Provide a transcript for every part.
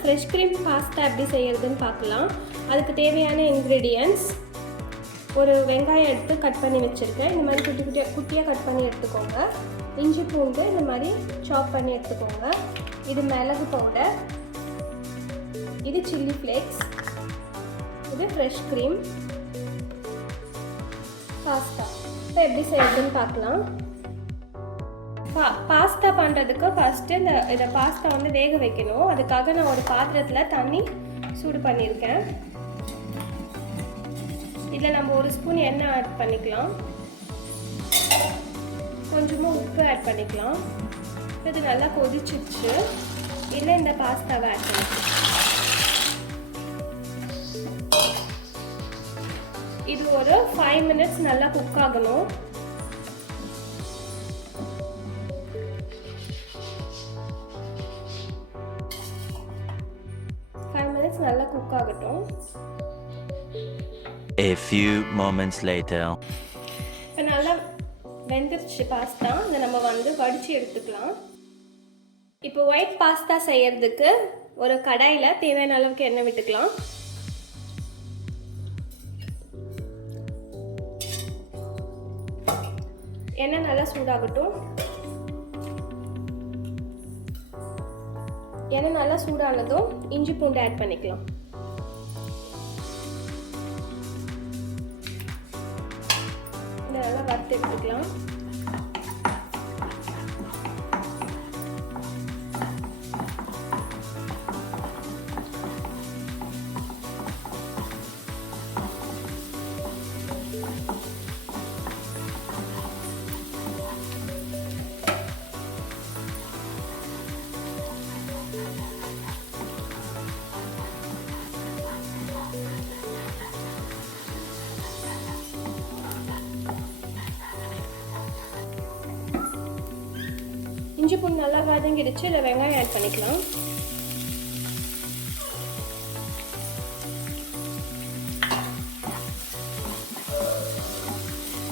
Fresh cream pasta எப்படி செய்யறதுன்னு பார்க்கலாம். அதுக்கு தேவையான இன்க்ரீடியன்ட்ஸ்: ஒரு வெங்காயம் எடுத்து கட் பண்ணி வச்சுருக்கேன். இந்த மாதிரி குட்டியாக கட் பண்ணி எடுத்துக்கோங்க. இஞ்சி பூண்டு இந்த மாதிரி சாப் பண்ணி எடுத்துக்கோங்க. இது மிளகு பவுடர், இது சில்லி ஃப்ளேக்ஸ், இது ஃப்ரெஷ் க்ரீம், பாஸ்தா. இப்போ எப்படி செய்யறதுன்னு பார்க்கலாம். பாஸ்தா பண்ணுறதுக்கு ஃபஸ்ட்டு இதை பாஸ்தா வேக வைக்கணும். அதுக்காக நான் ஒரு பாத்திரத்தில் தண்ணி சூடு பண்ணியிருக்கேன். இதில் நம்ம 1 ஸ்பூன் எண்ணெய் ஆட் பண்ணிக்கலாம். கொஞ்சமாக உப்பு ஆட் பண்ணிக்கலாம். இது நல்லா கொதிச்சிச்சு. இல்லை இந்த பாஸ்தாவை ஆட் பண்ணிக்கலாம். இது ஒரு 5 மினிட்ஸ் நல்லா குக் ஆகணும். நல்லா குக் ஆகட்டும். A few moments later. இப்போ நல்லா வெந்துருச்சு பாஸ்தா. இதை நம்ம வடித்து எடுத்துக்கலாம். இப்போ ஒயிட் பாஸ்தா செய்யறதுக்கு ஒரு கடாயில் தேவையான அளவுக்கு எண்ணெய் விட்டுக்கலாம். எண்ணெய் நல்லா சூடாகட்டும். எண்ணெய் நல்லா சூடானதும் இஞ்சி பூண்டு ஆட் பண்ணிக்கலாம். இதை நல்லா வறுத்து எடுத்துக்கலாம். இஞ்சி பூண்டு நல்லா வதங்கிடுச்சு. இதில் வெங்காயம் ஆட் பண்ணிக்கலாம்.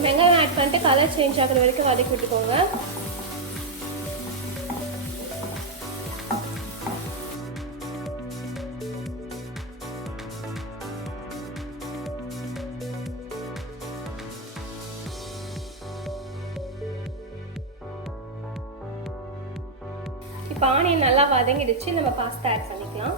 வெங்காயம் ஆட் பண்ணிட்டு கலர் சேஞ்ச் ஆகிற வரைக்கும் வதக்கி விட்டுக்கோங்க. இப்போ ஆனியன் நல்லா வதங்கிடுச்சு. நம்ம பாஸ்தா ஆட் பண்ணிக்கலாம்.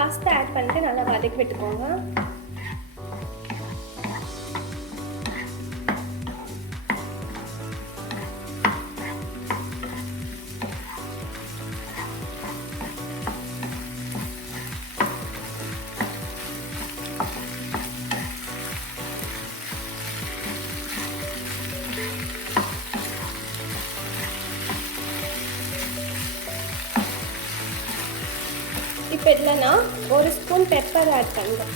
பாஸ்தா ஆட் பண்ணிட்டு நல்லா வதக்கி விட்டுக்கோங்க. இப்போ இதில் நான் 1 ஸ்பூன் பெப்பர் ஆட் பண்ணுறேன்.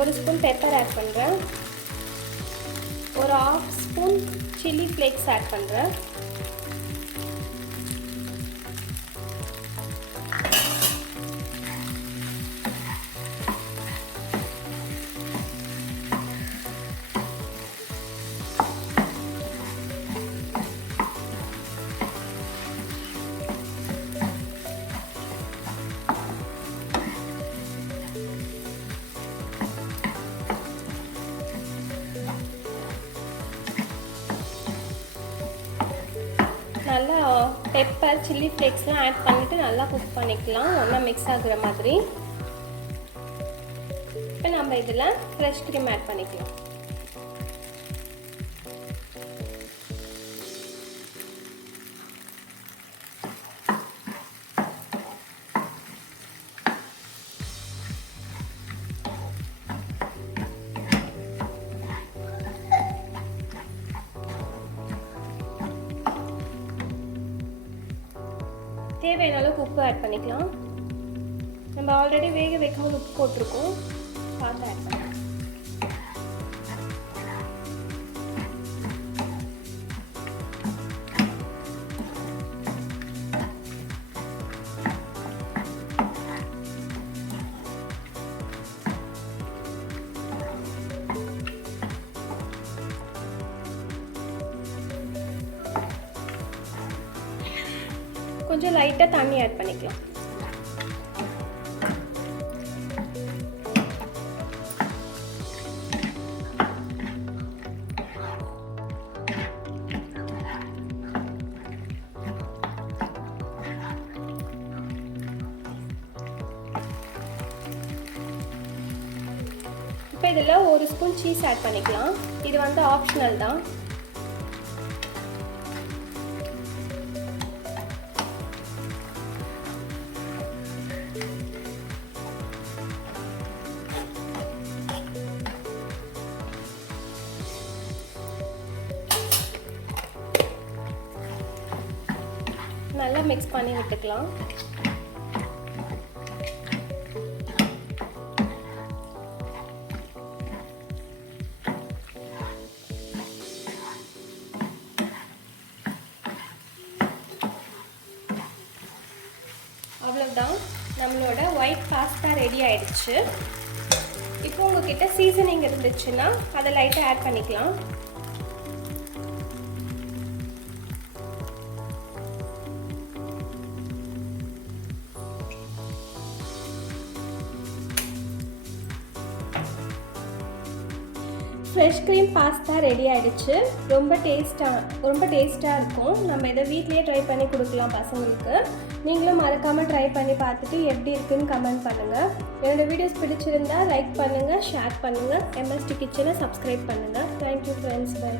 1 ஸ்பூன் பெப்பர் ஆட் பண்ணுறேன். ஒரு 1/2 ஸ்பூன் சில்லி ஃப்ளேக்ஸ் ஆட் பண்ணுறேன். நல்லா பெப்பர் சில்லி ஃப்ளேக்ஸ்லாம் ஆட் பண்ணிவிட்டு நல்லா குக் பண்ணிக்கலாம். நல்லா மிக்ஸ் ஆகுற மாதிரி. இப்போ நம்ம இதில் ஃப்ரெஷ் க்ரீம் ஆட் பண்ணிக்கலாம். தேவையான அளவுக்கு உப்பு ஆட் பண்ணிக்கலாம். நம்ம ஆல்ரெடி வேக வைக்கும்போது உப்பு போட்டிருக்கோம். பார்த்து ஆட் பண்ணுங்க. கொஞ்சம் லைட்டாக தண்ணி ஆட் பண்ணிக்கலாம். இப்போ இதில் 1 ஸ்பூன் சீஸ் ஆட் பண்ணிக்கலாம். இது வந்து ஆப்ஷனல் தான். நல்லா மிக்ஸ் பண்ணி விட்டுக்கலாம். அவ்வளோதான், நம்மளோட ஒயிட் பாஸ்தா ரெடி ஆயிடுச்சு. இப்போ உங்ககிட்ட சீசனிங் இருந்துச்சுன்னா அதை லைட்டாக ஆட் பண்ணிக்கலாம். ஃப்ரெஷ் க்ரீம் பாஸ்தா ரெடி ஆகிடுச்சு. ரொம்ப டேஸ்ட்டாக இருக்கும். நம்ம இதை வீட்லேயே ட்ரை பண்ணி கொடுக்கலாம் பசங்களுக்கு. நீங்களும் மறக்காமல் ட்ரை பண்ணி பார்த்துட்டு எப்படி இருக்குன்னு கமெண்ட் பண்ணுங்கள். என்னோடய வீடியோஸ் பிடிச்சிருந்தா லைக் பண்ணுங்கள், ஷேர் பண்ணுங்கள், MST கிச்சனை சப்ஸ்கிரைப் பண்ணுங்கள். Thank you friends, by.